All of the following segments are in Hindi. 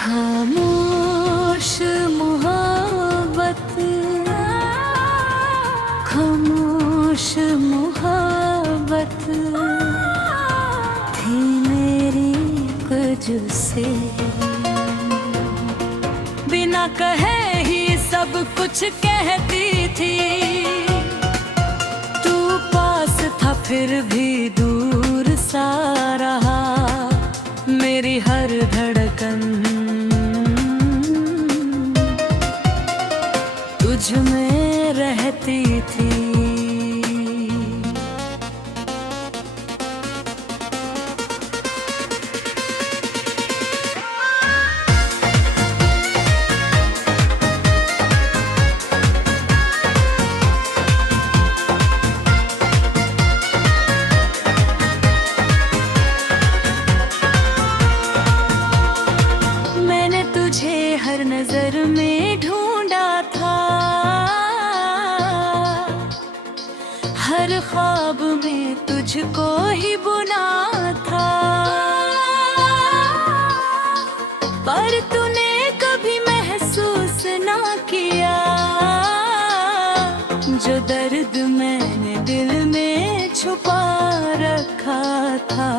खामोश मोहब्बत, खामोश मोहब्बत थी मेरी कुछ से। बिना कहे ही सब कुछ कहती थी, तू पास था फिर भी दूर सा रहा। मेरी हर धड़कन तुझ में रहती थी। मैंने तुझे हर नजर में ढूंढा था, हर ख्वाब में तुझको ही बुना था। पर तूने कभी महसूस ना किया जो दर्द मैंने दिल में छुपा रखा था।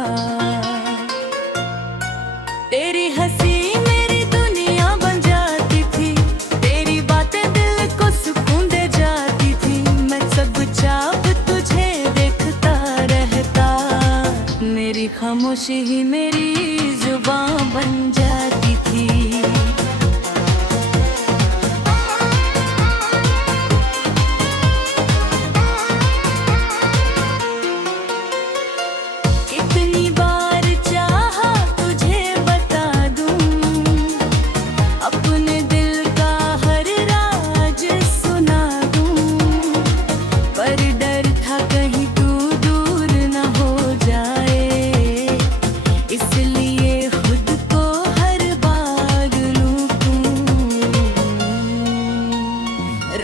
तेरी हंसी मेरी दुनिया बन जाती थी, तेरी बातें दिल को सुकून दे जाती थी। मैं सब चाप तुझे देखता रहता, मेरी खामोशी ही मेरी जुबान बन जाती थी। कितनी बार चाहा तुझे बता दूं, अपने दिल का हर राज सुना दूं। पर डर था कहीं तू दूर न हो जाए, इसलिए खुद को हर बार लूटूं।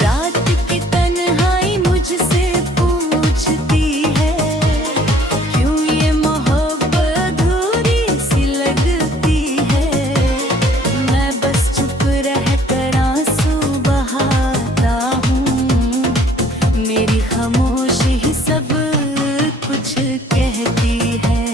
रात की तन्हाई मुझसे पूछती है, क्यों ये मोहब्बत अधूरी सी लगती है। मैं बस चुप रहकर आंसू बहाता हूँ, मेरी खामोशी ही सब कुछ कहती है।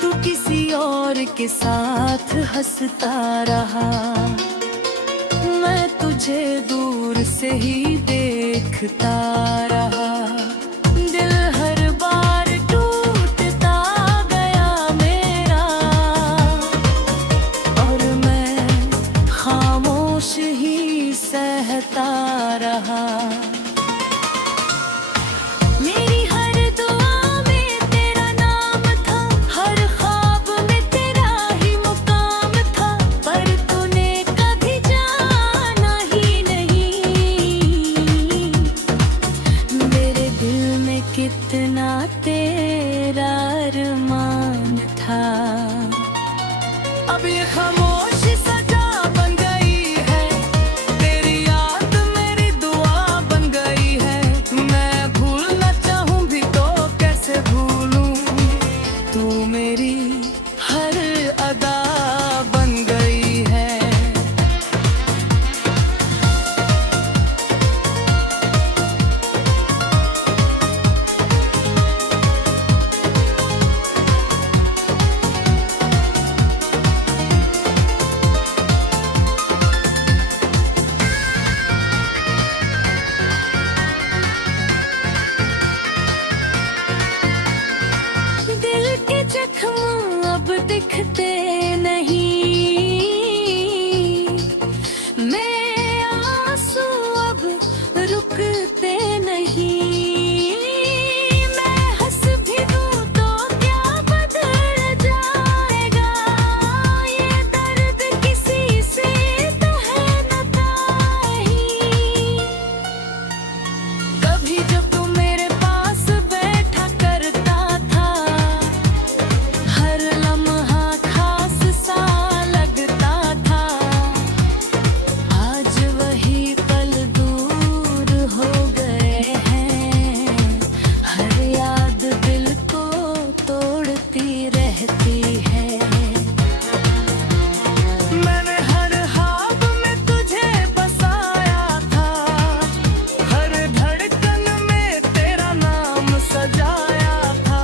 तू किसी और के साथ हंसता रहा, मैं तुझे दूर से ही देखता रहा। दिल हर बार टूटता गया मेरा, और मैं खामोश ही सहता रहा। मेरी हर दुआ में तेरा नाम था, हर ख्वाब में तेरा ही मुकाम था। पर तूने कभी जाना ही नहीं, कभी जब तू मेरे पास बैठा करता था, हर लम्हा खास सा लगता था। आज वही पल दूर हो गए हैं, हर याद दिल को तोड़ती रहती है। मैंने हर ख्वाब में तुझे बसाया था, हर धड़कन में तेरा नाम सजाया था।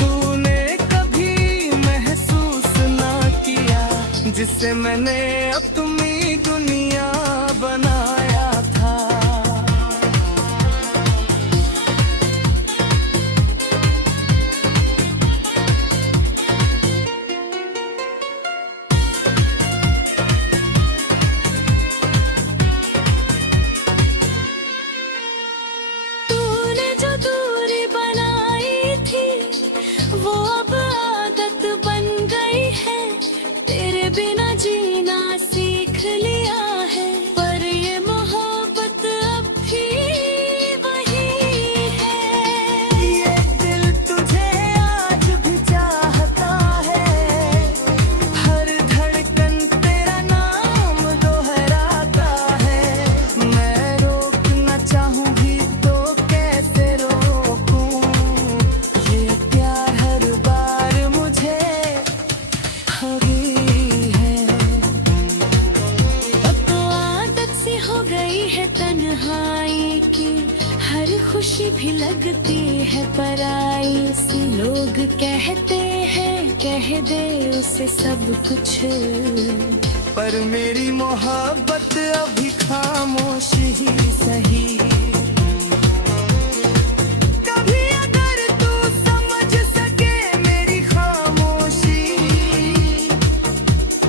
तूने कभी महसूस ना किया जिससे मैंने अब तुम्ही दुनिया बनाया था। तूने जो दूरी बनाई थी वो अब आदत बन गई है। तेरे बिना जीना सीख लिया है, पर ये मोहब्बत अब भी वही है। ये दिल तुझे आज भी चाहता है, हर धड़कन तेरा नाम दोहराता है। मैं रोकना चाहूँ भी तो कैसे रोकूं, ये प्यार हर बार मुझे हगी है। अब तो आदत सी हो गई है तन्हाई की, हर खुशी भी लगती है पराई सी। लोग कहते हैं कह दे उसे सब कुछ, पर मेरी मोहब्बत अभी खामोश ही सही। कभी अगर तू समझ सके मेरी खामोशी,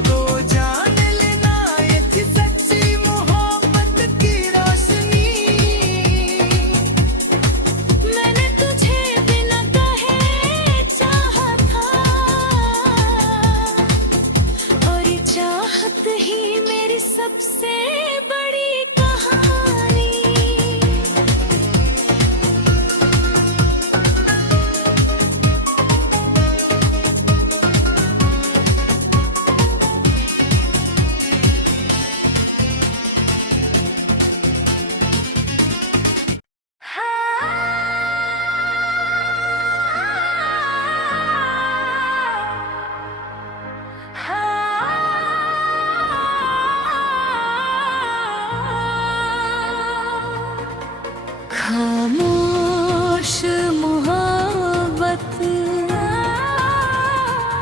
तो जान लेना ये थी सच्ची मोहब्बत की रोशनी। मैंने तुझे बिना कहे चाहा था, और ये चाहत ही मेरी सबसे बड़ी कहानी। खामोश मोहब्बत,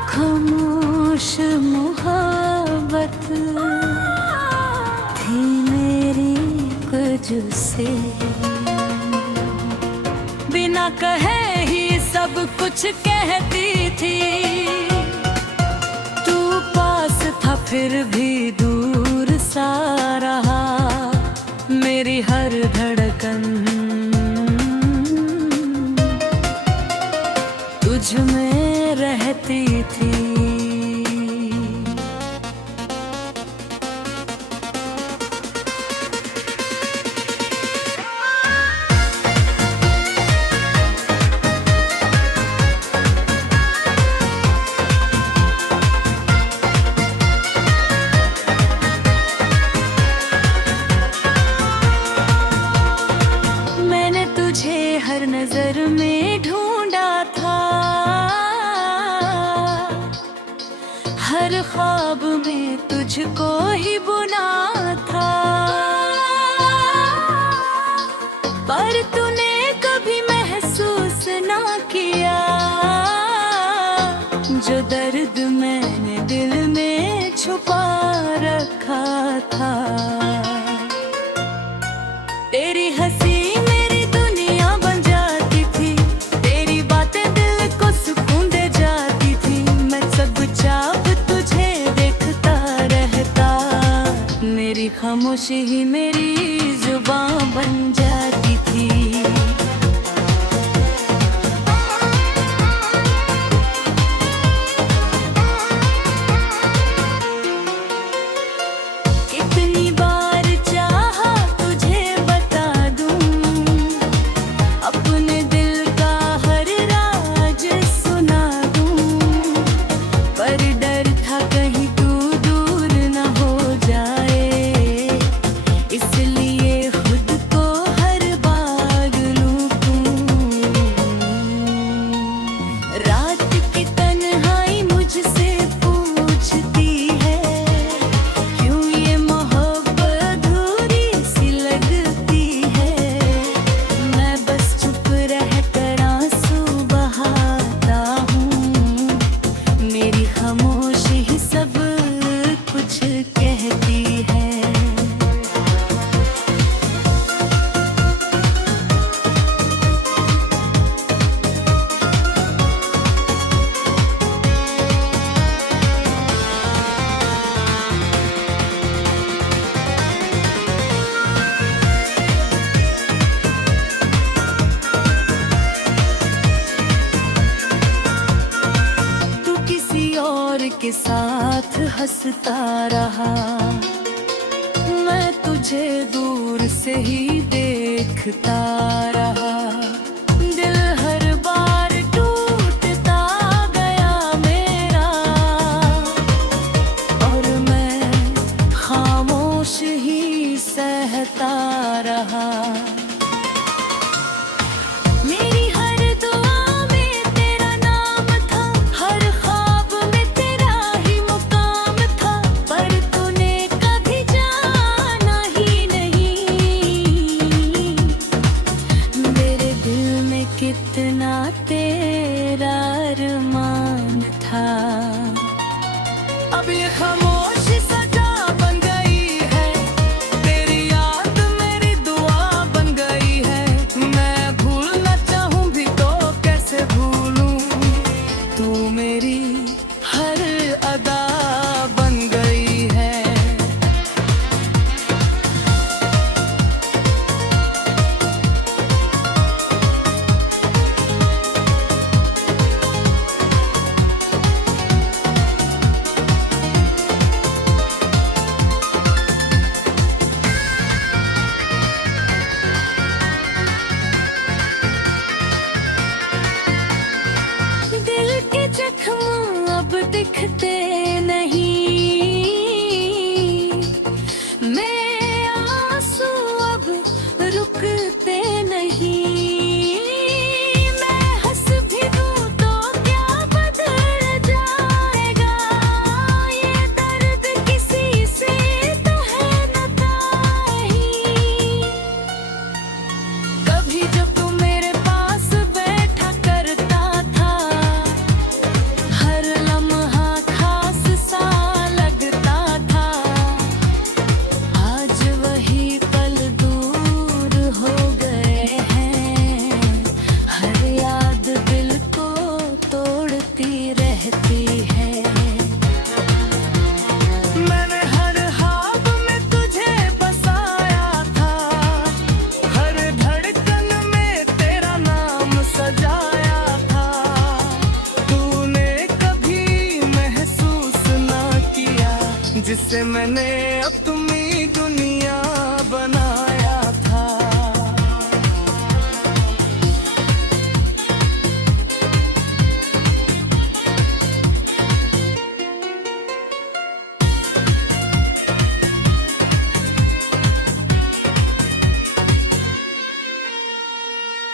खामोश मोहब्बत थी मेरी तुझसे। बिना कहे ही सब कुछ कहती थी, तू पास था फिर भी दूर सा रहा। मेरी हर धड़कन तुझ में रहती थी। मैंने तुझे हर नजर में ढूंढा था, हर ख्वाब में तुझको ही बुना था। पर तूने कभी महसूस ना किया जो दर्द मैंने दिल में छुपा रखा था। तेरी हंसी मेरी दुनिया बन जाती थी, तेरी बातें दिल को सुकून दे जाती थी। मैं सब चाप तुझे देखता रहता, मेरी खामोशी ही मेरी जुबान बन जाती थी। कितनी बार चाहा तुझे बता दूं, के साथ हंसता रहा। मैं तुझे दूर से ही देखता रहा। दिल हर बार टूटता गया मेरा, और मैं खामोश ही सहता रहा। मेरी हर दुआ में तेरा नाम था, हर ख्वाब में तेरा ही मुकाम था, पर तूने कभी जाना ही नहीं मेरे दिल में कितना तेरा अरमान था। अब ये खामोश सजा बन गई है, तेरी याद मेरी दुआ बन गई है। मैं भूलना चाहूं भी तो कैसे भूलूं, तू मेरी हर अदा बन गई है। दिल के जख्म अब दिखते नहीं, मेरे आंसू अब रुकते नहीं। मैं हंस भी दूं तो क्या बदल जाएगा, ये दर्द किसी से तो है न ताही। कभी जब तू मेरे पास बैठा करता था, हर लम्हा खास सा लगता था। आज वही पल दूर हो गए हैं, हर याद दिल को तोड़ती रहती है। मैंने हर ख्वाब में तुझे बसाया था, हर धड़कन में तेरा नाम सजाया था। तूने कभी महसूस ना किया, जिससे मैंने अपनी दुनिया बनाया था।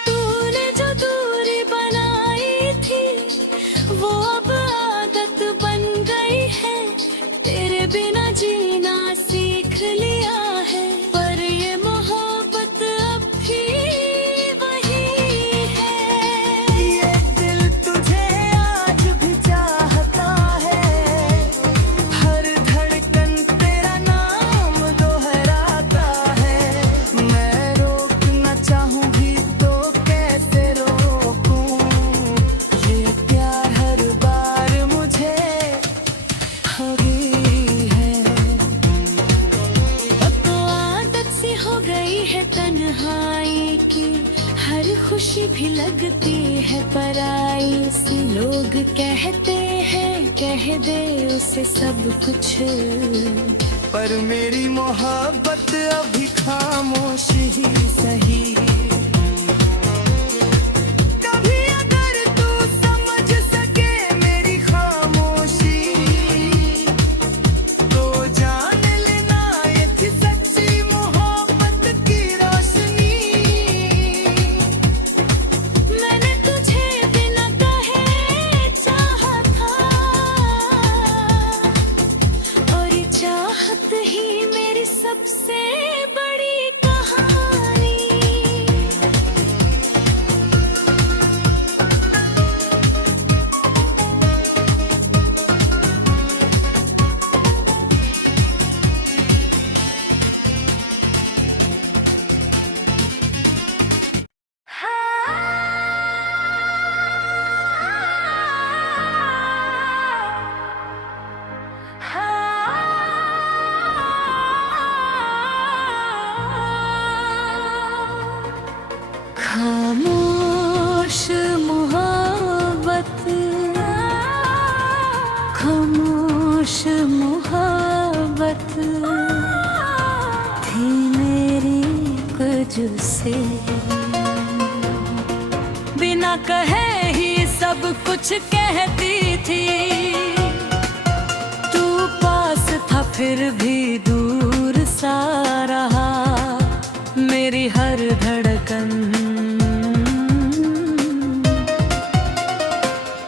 तूने जो दूरी बनाई थी, वो अब आदत बन गई है। तेरे बिना जीना सीख लिया है, पर ये मोहब्बत अब भी वही है। ये दिल तुझे आज भी चाहता है, हर धड़कन तेरा नाम दोहराता है। मैं रोकना चाहूं भी तो कैसे रोकूं, ये प्यार हर बार मुझे हरी है। अब तो आदत सी हो गई है तन्हाई की, हर खुशी भी लगती है पराई सी। लोग कहते हैं कह दे उसे सब कुछ, पर मेरी मोहब्बत अभी खामोश ही सही। कभी अगर तू समझ सके मेरी खामोशी, तो जान लेना ये थी सच्ची मोहब्बत की रोशनी। मैंने तुझे बिना कहे चाहा था, और ये चाहत ही मेरी सबसे बड़ी कहानी। खामोश मोहब्बत, खामोश बिना कहे ही सब कुछ कहती थी। तू पास था फिर भी दूर सा रहा, मेरी हर धड़कन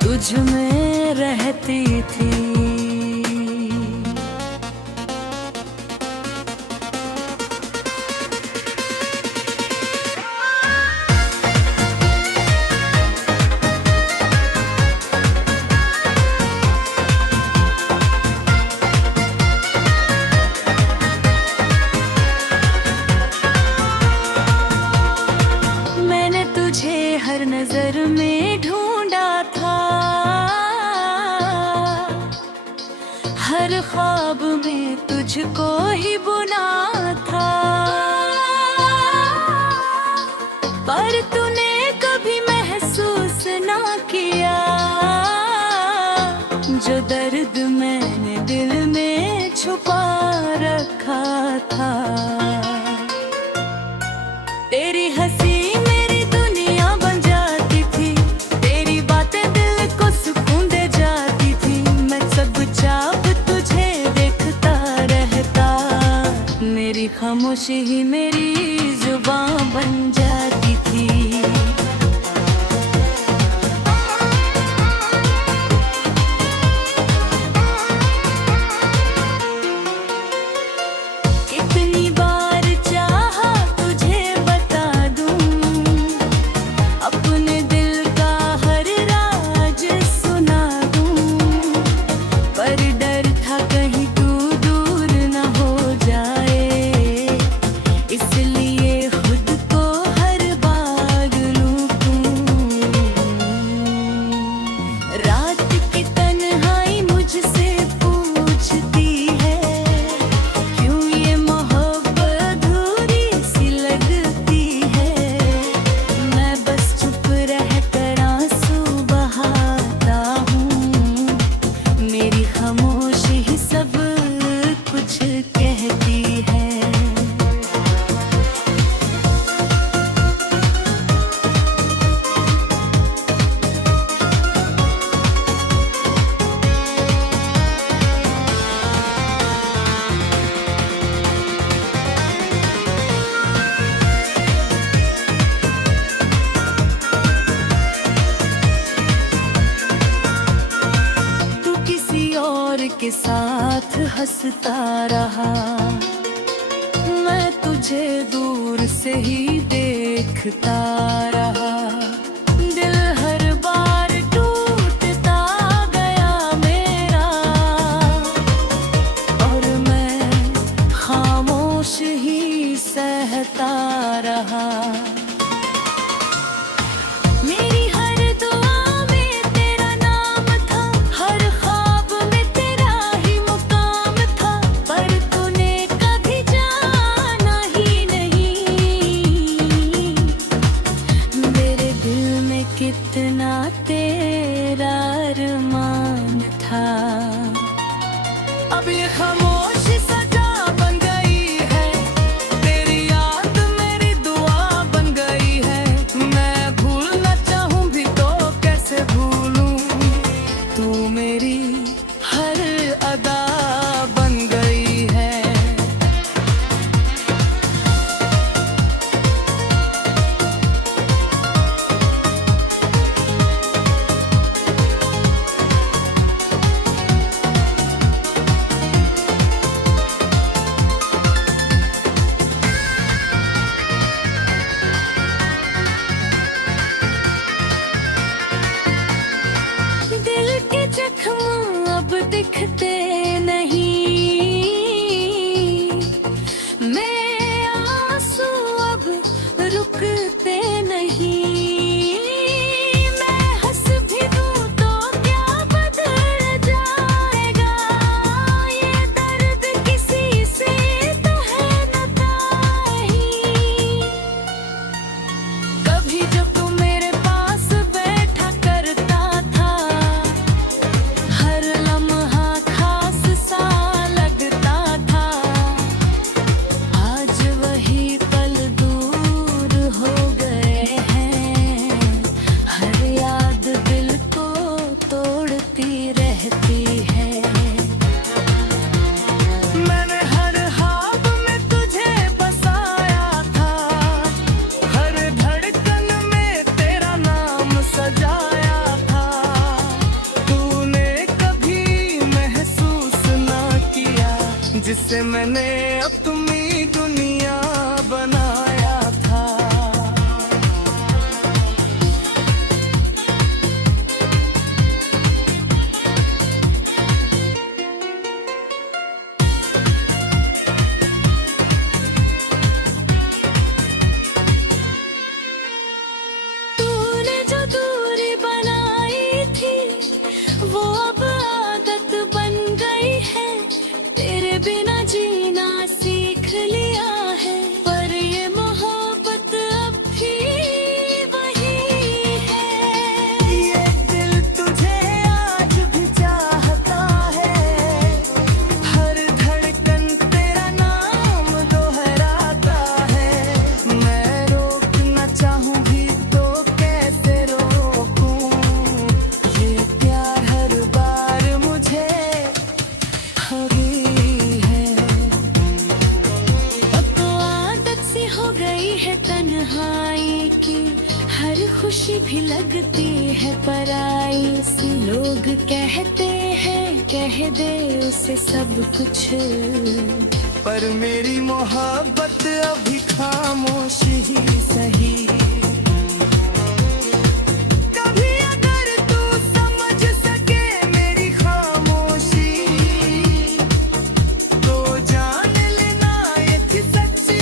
तुझ में रहती थी। मैंने तुझे हर नजर में ढूंढा था, हर ख्वाब में तुझको ही बुना था, पर तूने कभी महसूस ना किया जो दर्द मैंने दिल में छुपा रखा था। तेरी हंसी मेरी दुनिया बन जाती थी, तेरी बातें दिल को सुकून दे जाती थी। मैं सब चाप तुझे देखता रहता, मेरी खामोशी ही मेरी जुबान बन जाती थी। कितनी बार चाहा तुझे बता दूं, अपने दिल का हर राज सुना दूं, पर डर था कहीं तू दूर न हो जाए, इसलिए खुद को हर बार लूटूं। रात की तन्हाई मुझसे पूछती है, क्यों ये मोहब्बत अधूरी सी लगती है। मैं बस चुप रहकर आंसू बहाता हूँ, मेरी खामोशी ही सब कुछ कहती है। तू किसी और के साथ हंसता रहा, मैं तुझे दूर से ही देखता रहा। दिल हर बार टूटता गया मेरा, और मैं खामोश ही सहता रहा। मेरी हर दुआ में तेरा नाम था, हर ख्वाब में तेरा ही मुकाम था, पर तूने कभी जाना ही नहीं मेरे दिल में कितना तेरा अरमान था। अब ये खामोशी सजा बन गई है, तेरी याद मेरी दुआ बन गई है। मैं भूलना चाहूं भी तो कैसे भूलूं, तू मेरी हर अदा बन गई है। दिल के जख्म अब दिखते नहीं, मेरे आंसू अब रुकते नहीं। मैं हंस भी दूं तो क्या बदल जाएगा, ये दर्द किसी से तो है न ताही। कभी जब तू मेरे पास बैठा करता था, हर लम्हा खास सा लगता था। आज वही पल दूर हो गए हैं, हर से मैंने अपनी दुनिया बनाया था। तूने जो दूरी बनाई थी वो अब आदत बन गई है। तेरे बिना जीना सीख लिया है, पर ये मोहब्बत अब भी वही है। ये दिल तुझे आज भी चाहता है, हर धड़कन तेरा नाम दोहराता है। मैं रोकना चाहूँ भी तो कैसे रोकूं, ये प्यार हर बार मुझे तन्हाई की, हर खुशी भी लगती है पराई सी। लोग कहते हैं कह दे उसे सब कुछ, पर मेरी मोहब्बत अभी खामोश ही सही। कभी अगर तू समझ सके मेरी खामोशी, तो जान लेना ये थी सच्ची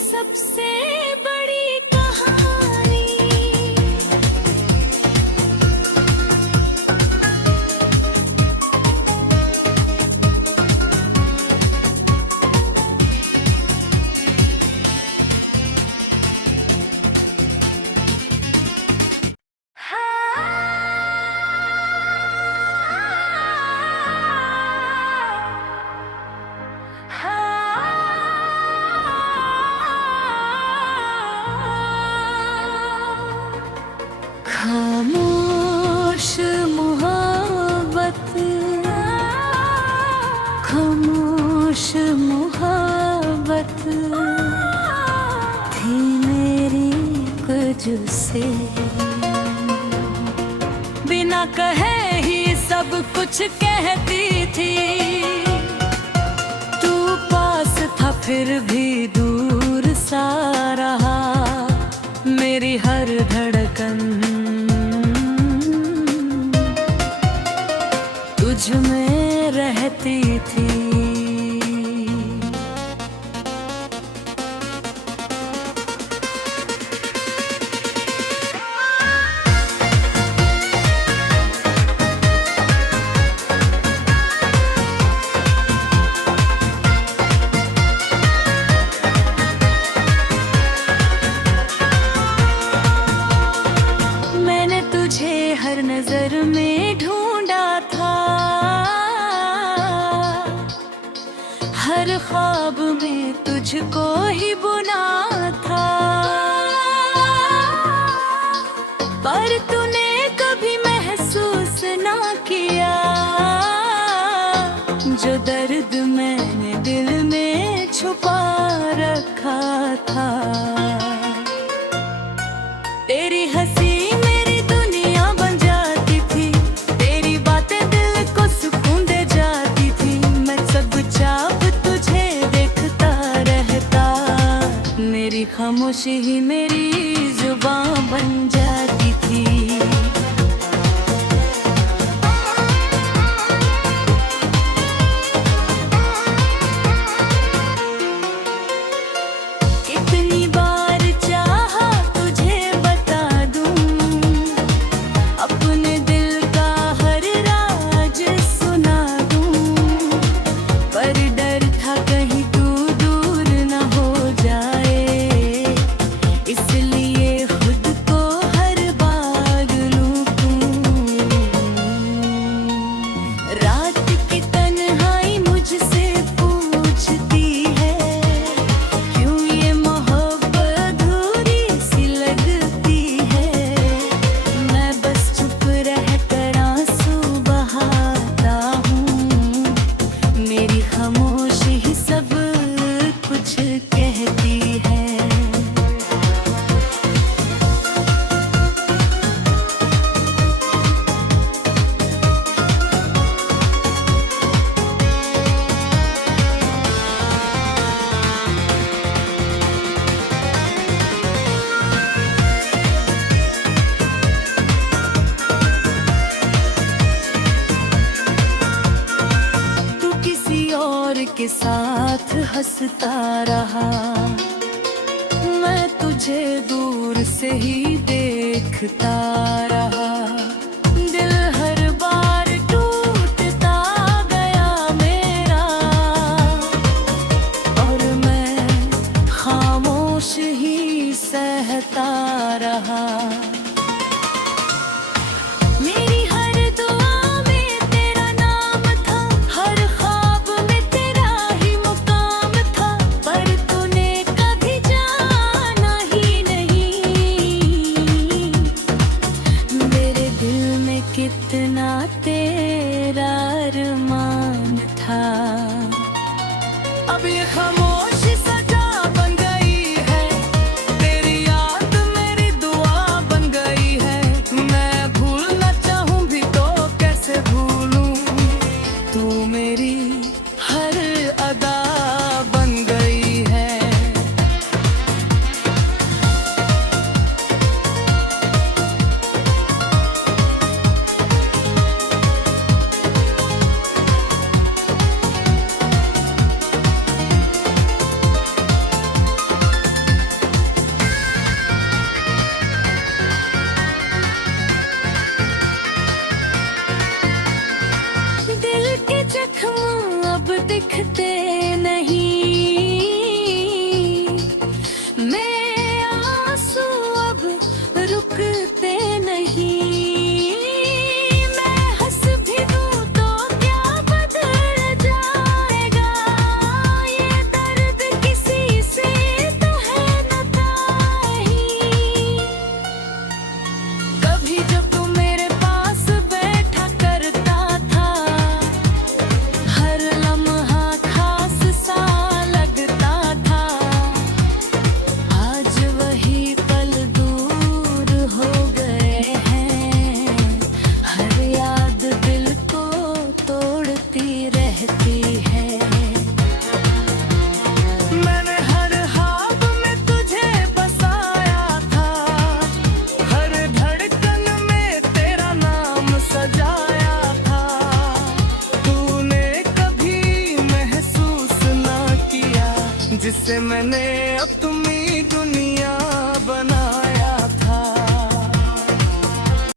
सबसे बड़ी कहानी। खामोश मोहब्बत, खामोश मोहब्बत थी मेरी कुछ से। बिना कहे ही सब कुछ कहती थी, तू पास था फिर भी दूर सा रहा। मेरी हर धड़कन तुझ में रहती थी। मैंने तुझे हर नजर में ढूंढा था, हर ख्वाब में तुझको ही बुना था। पर तूने कभी महसूस ना किया जो दर्द मैंने दिल में छुपा रखा था। तेरी हंसी मेरी दुनिया बन जाती थी, तेरी बातें दिल को सुकून दे जाती थी। मैं सब चाप तुझे देखता रहता, मेरी खामोशी ही मेरी जुबान बन जाती थी। कितनी बार चाहा तुझे बता दूं, अपने दिल का हर राज सुना दूं, पर डर था कहीं तू दूर न हो जाए, इसलिए खुद को के साथ हंसता रहा। मैं तुझे दूर से ही देखता रहा। दिल हर बार टूटता गया मेरा, और मैं खामोश ही सहता रहा। मेरी हर दुआ में तेरा नाम था, हर ख्वाब में तेरा ही मुकाम था, पर तूने कभी जाना ही नहीं मेरे दिल में कितना तेरा अरमान था। अब ये खामोश सजा बन गई है, तेरी याद मेरी दुआ बन गई है। मैं भूलना चाहूं भी तो कैसे भूलूं, तू मेरी हर अदा बन गई है। दिल के जख्म अब दिखते नहीं, मेरे आंसू अब रुकते नहीं। मैं हंस भी दूं तो क्या बदल जाएगा, ये दर्द किसी से तो है न ताही। कभी जब तू मेरे पास बैठा करता था, हर लम्हा खास सा लगता था। आज वही पल दूर हो गए हैं, हर याद दिल को तोड़ती रहती है। मैंने हर ख्वाब में तुझे बसाया था, हर धड़कन में तेरा नाम सजाया था। तूने कभी महसूस ना किया जिससे मैंने